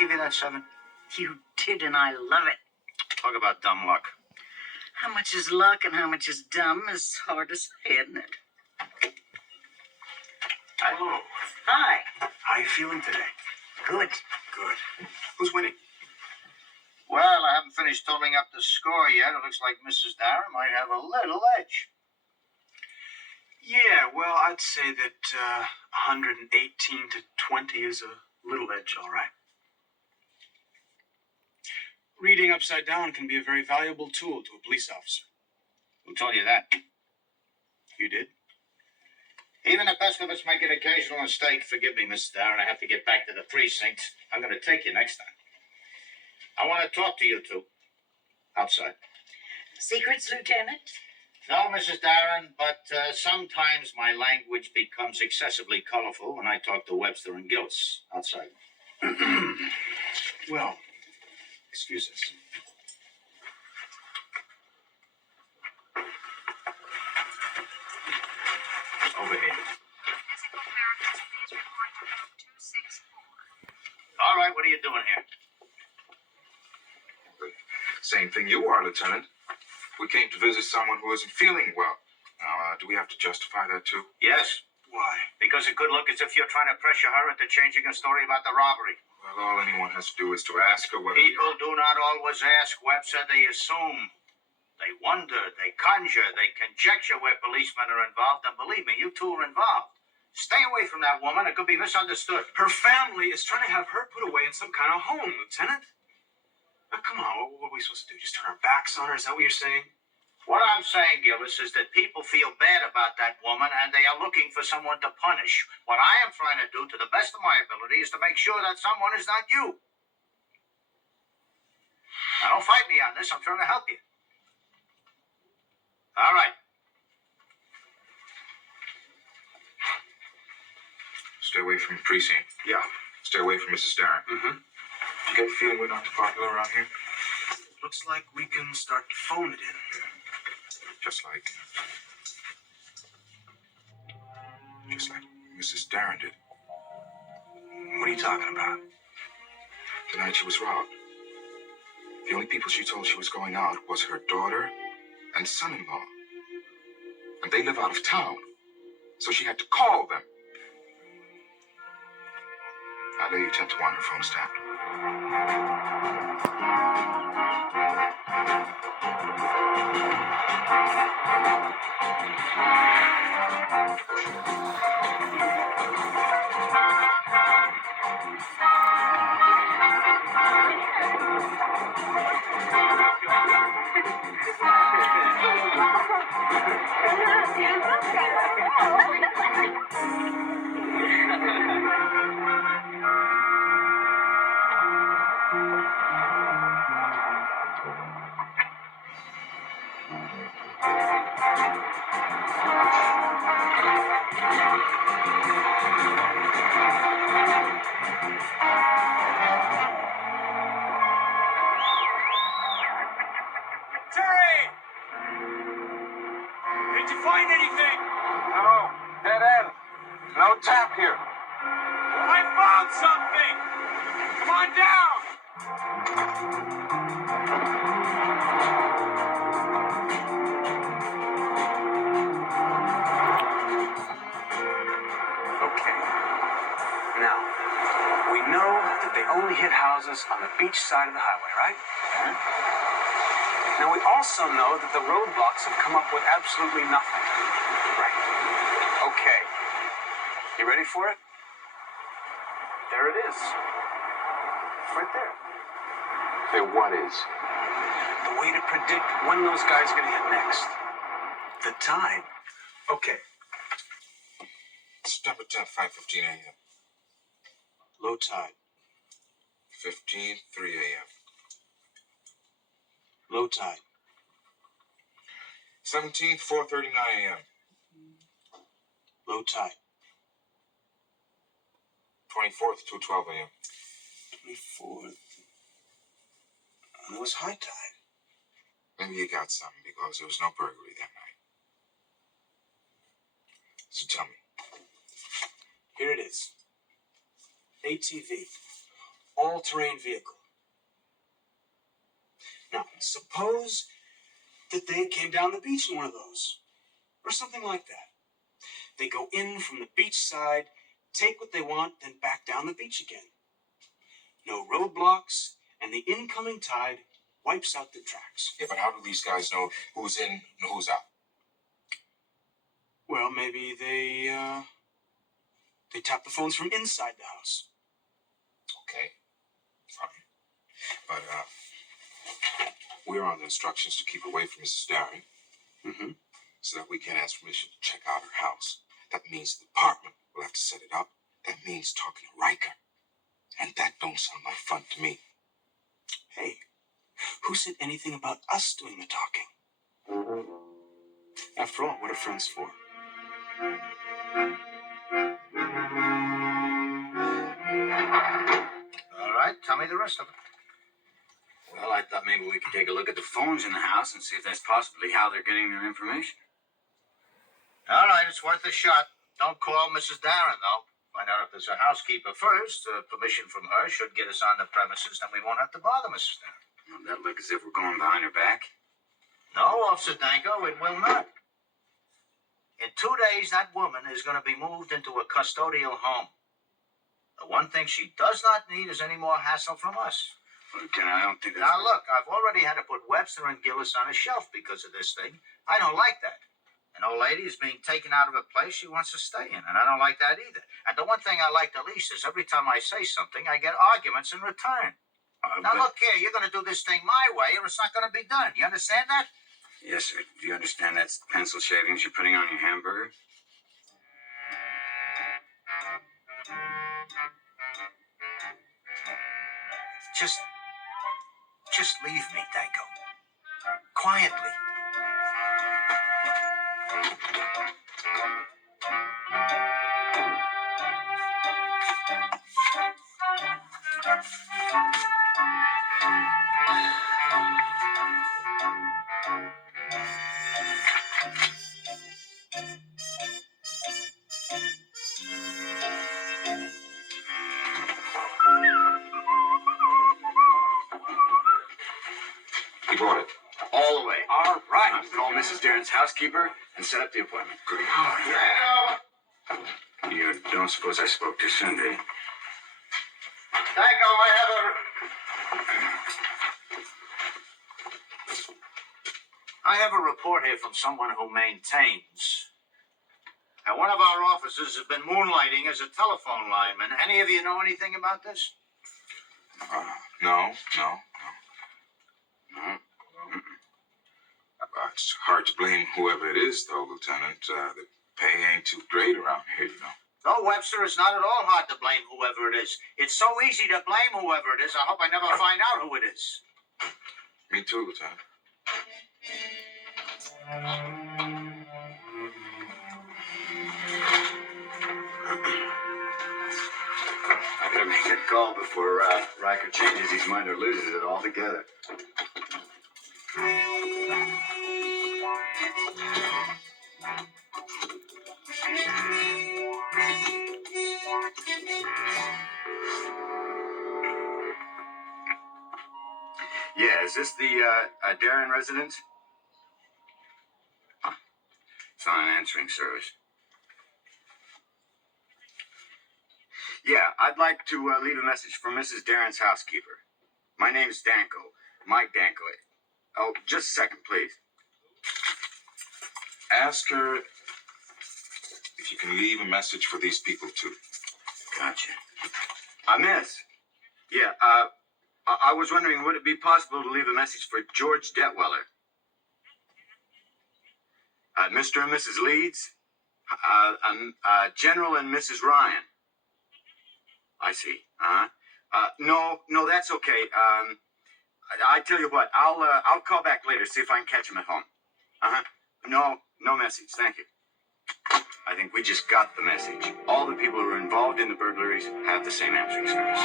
give you that 7? You did, and I love it. Talk about dumb luck. How much is luck and how much is dumb is hard to say, isn't it? Hello. Hi. How are you feeling today? Good. Good. Who's winning? Well, I haven't finished totaling up the score yet. It looks like Mrs. Darren might have a little edge. Yeah, well, I'd say that 118 to 20 is a little edge, all right. Reading upside down can be a very valuable tool to a police officer. Who told you that? You did? Even the best of us make an occasional mistake. Forgive me, Mrs. Darren. I have to get back to the precinct. I'm going to take you next time. I want to talk to you two. Outside. Secrets, Lieutenant? No, Mrs. Darren, but sometimes my language becomes excessively colorful when I talk to Webster and Gillis. Outside. Well, excuse us. Over here. Physical therapist, please report to room 264. All right, what are you doing here? Same thing you are, Lieutenant. We came to visit someone who isn't feeling well. Now, do we have to justify that too? Yes, Why? because it could look as if you're trying to pressure her into changing a story about the robbery. Well, all anyone has to do is to ask her whether People do not always ask, Webster. They assume. They wonder, they conjure, they conjecture where policemen are involved, and believe me, you two are involved. Stay away from that woman. It could be misunderstood. Her family is trying to have her put away in some kind of home, Lieutenant. Now, come on, what are we supposed to do? Just turn our backs on her? Is that what you're saying? What I'm saying, Gillis, is that people feel bad about that woman, and they are looking for someone to punish. What I am trying to do, to the best of my ability, is to make sure that someone is not you. Now, don't fight me on this. I'm trying to help you. All right. Stay away from the precinct. Yeah. Stay away from Mrs. Darren. Mm-hmm. You get the feeling we're not too popular around here? Looks like we can start to phone it in. Just like Mrs. Darren did. What are you talking about? The night she was robbed. The only people she told she was going out was her daughter and son-in-law. And they live out of town. So she had to call them. I lay you 10 to 1 her phone tapped. Terry! Did you find anything? No, dead end. No tap here. I found something! Come on down! Okay. Now, we know that they only hit houses on the beach side of the highway, right? Now, we also know that the roadblocks have come up with absolutely nothing. Right. Okay. You ready for it? There it is. Right there. Hey, what is? The way to predict when those guys are going to hit next. The time. Okay. September 10th, 5:15 a.m. Low tide. 3 a.m. Low tide. 17th, 4:39 a.m. Low tide. 24th, 2:12 a.m. 24th. It was high tide. Maybe you got something because there was no burglary that night. So tell me. Here it is. ATV. all-terrain vehicle. Now, suppose that they came down the beach in one of those, or something like that. They go in from the beach side, take what they want, then back down the beach again. No roadblocks, and the incoming tide wipes out the tracks. Yeah, but how do these guys know who's in and who's out? Well, maybe they tap the phones from inside the house. Okay, fine. But, we're on the instructions to keep away from Mrs. Darren. Mm-hmm. So that we can ask permission to check out her house. That means the department will have to set it up. That means talking to Riker. And that don't sound like fun to me. Hey, who said anything about us doing the talking? After all, what are friends for? All right, tell me the rest of it. Well, I thought maybe we could take a look at the phones in the house and see if that's possibly how they're getting their information. All right, it's worth a shot. Don't call Mrs. Darren, though. Find out if there's a housekeeper first. Permission from her should get us on the premises, then we won't have to bother Mrs. Darren. Well, that look as if we're going behind her back. No, Officer Danko, it will not. In 2 days, that woman is going to be moved into a custodial home. The one thing she does not need is any more hassle from us. Lieutenant, I don't think that's... Now, look, I've already had to put Webster and Gillis on a shelf because of this thing. I don't like that. An old lady is being taken out of a place she wants to stay in, and I don't like that either. And the one thing I like the least is every time I say something, I get arguments in return. Now, look here, you're going to do this thing my way, or it's not going to be done. You understand that? Yes, sir. Do you understand that's pencil shavings you're putting on your hamburger? Just leave me, Danko. Quietly. You bought it. All the way. All right. I'm calling Mrs. Darren's housekeeper and set up the appointment. Good. Oh, yeah. You don't suppose I spoke too soon, do you? Danko, I have a report here from someone who maintains that one of our officers has been moonlighting as a telephone lineman. Any of you know anything about this? No. No. It's hard to blame whoever it is, though, Lieutenant. The pay ain't too great around here, you know. No, Webster, it's not at all hard to blame whoever it is. It's so easy to blame whoever it is. I hope I never find out who it is. Me too, Lieutenant. I better make a call before Riker changes his mind or loses it altogether. Yeah, is this the Darren residence? Huh. It's on an answering service. Yeah, I'd like to leave a message for Mrs. Darren's housekeeper. My name's Danko, Mike Danko. Oh, just a second, please. Ask her if you can leave a message for these people, too. Gotcha. Miss. Yeah, I was wondering, would it be possible to leave a message for George Detweller? Mr. and Mrs. Leeds? General and Mrs. Ryan. I see. No, that's okay. I tell you what, I'll call back later, see if I can catch him at home. No message, thank you. I think we just got the message. All the people who are involved in the burglaries have the same answering service.